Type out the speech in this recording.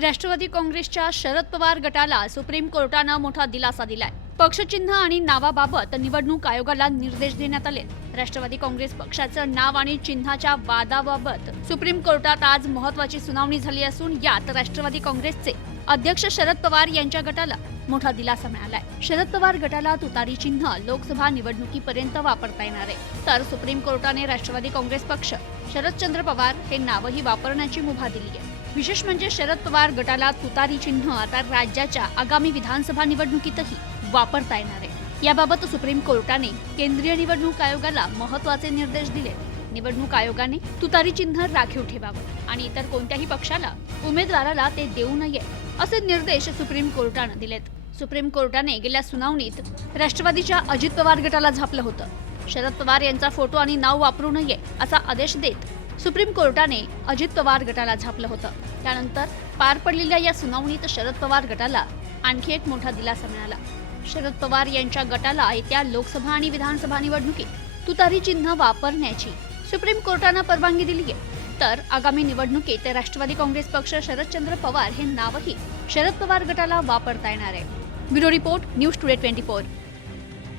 राष्ट्रवादी काँग्रेसच्या शरद पवार गटाला सुप्रीम कोर्टानं मोठा दिलासा दिलाय. पक्षचिन्ह आणि नावाबाबत निवडणूक आयोगाला निर्देश देण्यात आले. राष्ट्रवादी काँग्रेस पक्षाचं नाव आणि चिन्हाच्या वादाबाबत सुप्रीम कोर्टात आज महत्वाची सुनावणी झाली असून यात राष्ट्रवादी काँग्रेसचे अध्यक्ष शरद पवार यांच्या गटाला मोठा दिलासा मिळालाय. शरद पवार गटाला तुतारी चिन्ह लोकसभा निवडणुकीपर्यंत वापरता येणार आहे. तर सुप्रीम कोर्टाने राष्ट्रवादी काँग्रेस पक्ष शरदचंद्र पवार हे नावही वापरण्याची मुभा दिली आहे. विशेष म्हणजे शरद पवार गटाला तुतारी चिन्ह आता राज्याच्या आगामी विधानसभा निवडणुकीतही वापरता येणार आहे. याबाबत सुप्रीम कोर्टाने केंद्रीय निवडणूक आयोगाला महत्त्वाचे निर्देश दिले. निवडणूक आयोगाने तुतारी चिन्ह राखीव ठेवावं आणि इतर कोणत्याही पक्षाला उमेदवाराला ते देऊ नये असे निर्देश सुप्रीम कोर्टानं दिलेत. सुप्रीम कोर्टाने गेल्या सुनावणीत राष्ट्रवादीच्या अजित पवार गटाला झापलं होतं. शरद पवार यांचा फोटो आणि नाव वापरू नये असा आदेश देत सुप्रीम कोर्टाने अजित पवार गटाला झापलं होतं. त्यानंतर पार पडलेल्या या सुनावणीत शरद पवार गटाला आणखी एक मोठा दिलासा मिळाला. शरद पवार यांच्या गटाला येत्या लोकसभा आणि विधानसभा निवडणुकीत तुतारी चिन्ह वापरण्याची सुप्रीम कोर्टानं परवानगी दिली आहे. तर आगामी निवडणुकीत राष्ट्रवादी काँग्रेस पक्ष शरदचंद्र पवार हे नावही शरद पवार गटाला वापरता येणार आहे. Bureau report news today twenty four.